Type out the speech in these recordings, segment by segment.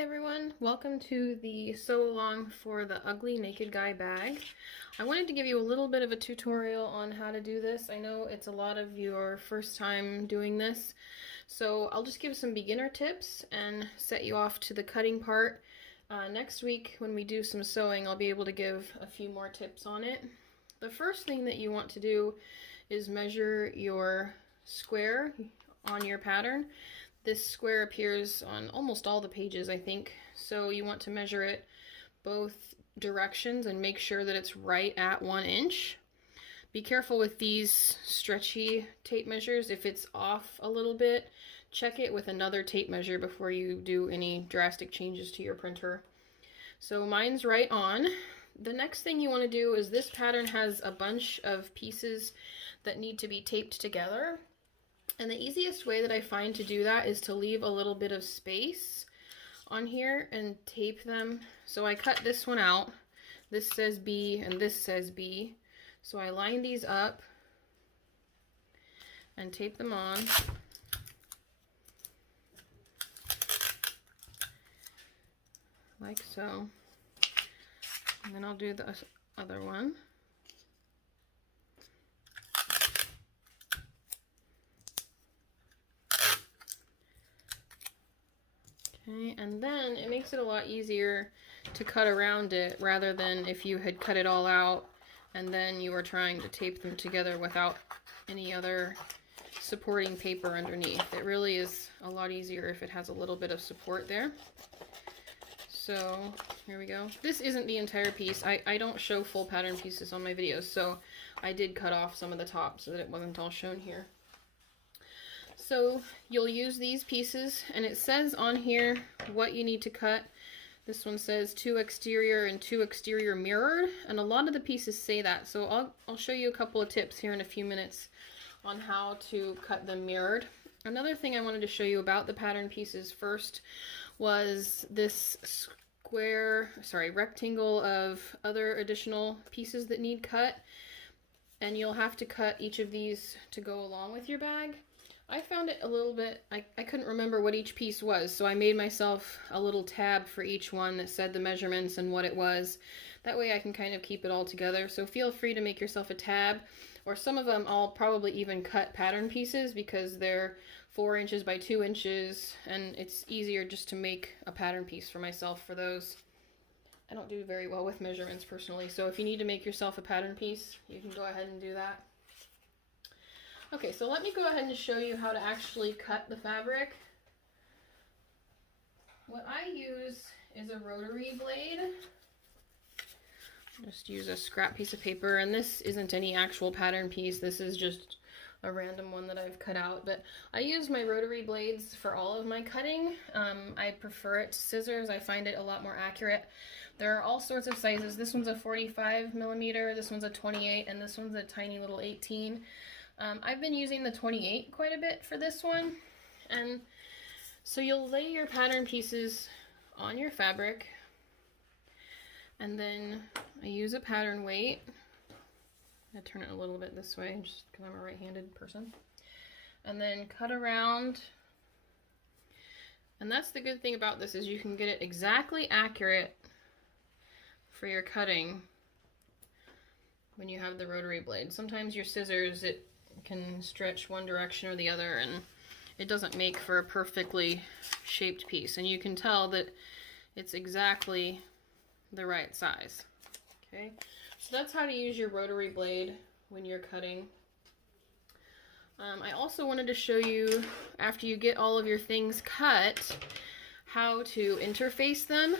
Hi everyone, welcome to the Sew Along for the Ugly Naked Guy bag. I wanted to give you a little bit of a tutorial on how to do this. I know it's a lot of your first time doing this, so I'll just give some beginner tips and set you off to the cutting part. Next week when we do some sewing, I'll be able to give a few more tips on it. The first thing that you want to do is measure your square on your pattern. This square appears on almost all the pages, I think, so you want to measure it both directions and make sure that it's right at 1 inch. Be careful with these stretchy tape measures. If it's off a little bit, check it with another tape measure before you do any drastic changes to your printer. So mine's right on. The next thing you want to do is this pattern has a bunch of pieces that need to be taped together. And the easiest way that I find to do that is to leave a little bit of space on here and tape them. So I cut this one out. This says B and this says B. So I line these up and tape them on. Like so. And then I'll do the other one. Okay, and then it makes it a lot easier to cut around it rather than if you had cut it all out and then you were trying to tape them together without any other supporting paper underneath. It really is a lot easier if it has a little bit of support there. So here we go. This isn't the entire piece. I don't show full pattern pieces on my videos, so I did cut off some of the top so that it wasn't all shown here. So you'll use these pieces, and it says on here what you need to cut. This one says 2 exterior and 2 exterior mirrored, and a lot of the pieces say that. So I'll show you a couple of tips here in a few minutes on how to cut them mirrored. Another thing I wanted to show you about the pattern pieces first was this rectangle of other additional pieces that need cut, and you'll have to cut each of these to go along with your bag. I found it a little bit, I couldn't remember what each piece was, so I made myself a little tab for each one that said the measurements and what it was. That way I can kind of keep it all together, so feel free to make yourself a tab, or some of them I'll probably even cut pattern pieces because they're 4 inches by 2 inches, and it's easier just to make a pattern piece for myself for those. I don't do very well with measurements personally, so if you need to make yourself a pattern piece, you can go ahead and do that. Okay, so let me go ahead and show you how to actually cut the fabric. What I use is a rotary blade. Just use a scrap piece of paper, and this isn't any actual pattern piece. This is just a random one that I've cut out, but I use my rotary blades for all of my cutting. I prefer it to scissors. I find it a lot more accurate. There are all sorts of sizes. This one's a 45 millimeter, this one's a 28, and this one's a tiny little 18. I've been using the 28 quite a bit for this one, and so you'll lay your pattern pieces on your fabric, and then I use a pattern weight. I turn it a little bit this way just because I'm a right-handed person, and then cut around. And that's the good thing about this, is you can get it exactly accurate for your cutting when you have the rotary blade. Sometimes your scissors, it can stretch one direction or the other, and it doesn't make for a perfectly shaped piece, and you can tell that it's exactly the right size. Okay, so that's how to use your rotary blade when you're cutting. I also wanted to show you, after you get all of your things cut, how to interface them.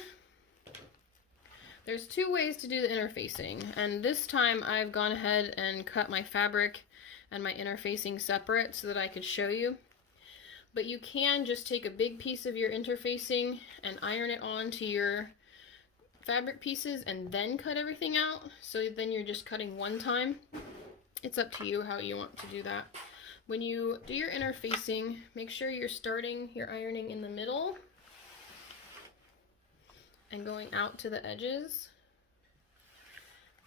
There's 2 ways to do the interfacing, and this time I've gone ahead and cut my fabric and my interfacing separate so that I could show you. But you can just take a big piece of your interfacing and iron it onto your fabric pieces and then cut everything out, so then you're just cutting one time. It's up to you how you want to do that. When you do your interfacing, make sure you're starting your ironing in the middle and going out to the edges.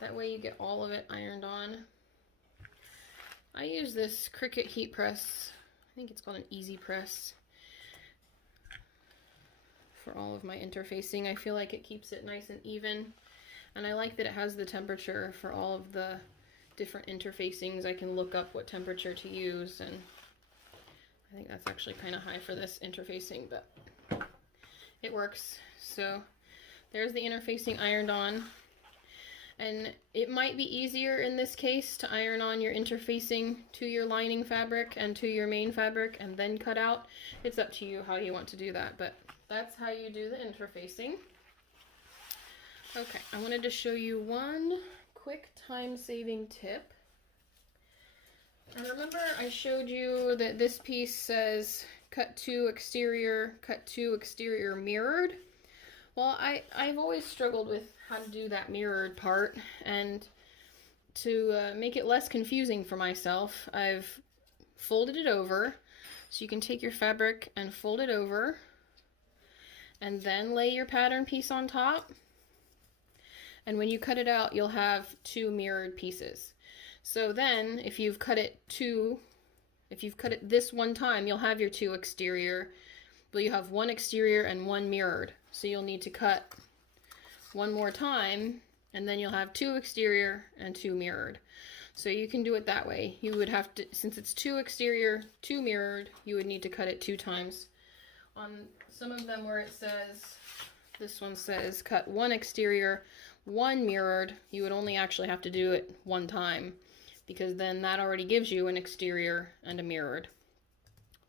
That way you get all of it ironed on. I use this Cricut heat press. I think it's called an Easy Press for all of my interfacing. I feel like it keeps it nice and even, and I like that it has the temperature for all of the different interfacings. I can look up what temperature to use, and I think that's actually kind of high for this interfacing, but it works. So there's the interfacing ironed on. And it might be easier in this case to iron on your interfacing to your lining fabric and to your main fabric and then cut out. It's up to you how you want to do that, but that's how you do the interfacing. Okay, I wanted to show you one quick time-saving tip. And remember I showed you that this piece says cut to exterior mirrored? Well, I've always struggled with how to do that mirrored part, and to make it less confusing for myself, I've folded it over. So you can take your fabric and fold it over, and then lay your pattern piece on top. And when you cut it out, you'll have two mirrored pieces. So then, if you've cut it this one time, you'll have your two exterior. Well, you have one exterior and one mirrored. So you'll need to cut one more time, and then you'll have two exterior and two mirrored. So you can do it that way. You would have to, since it's two exterior, two mirrored, you would need to cut it 2 times. On some of them where it says, this one says cut 1 exterior, 1 mirrored, you would only actually have to do it 1 time, because then that already gives you an exterior and a mirrored.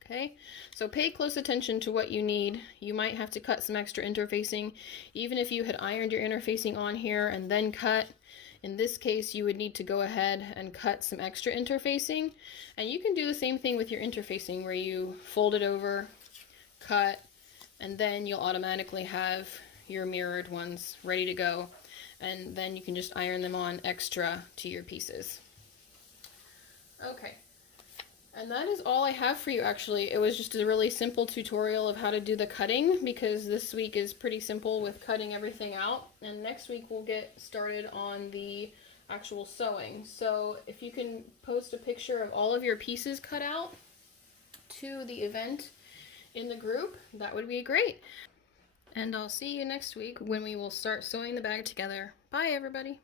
Okay, so pay close attention to what you need. You might have to cut some extra interfacing. Even if you had ironed your interfacing on here and then cut, in this case you would need to go ahead and cut some extra interfacing. And you can do the same thing with your interfacing, where you fold it over, cut, and then you'll automatically have your mirrored ones ready to go. And then you can just iron them on extra to your pieces. Okay. And that is all I have for you, actually. It was just a really simple tutorial of how to do the cutting, because this week is pretty simple with cutting everything out. And next week we'll get started on the actual sewing. So if you can post a picture of all of your pieces cut out to the event in the group, that would be great. And I'll see you next week when we will start sewing the bag together. Bye, everybody.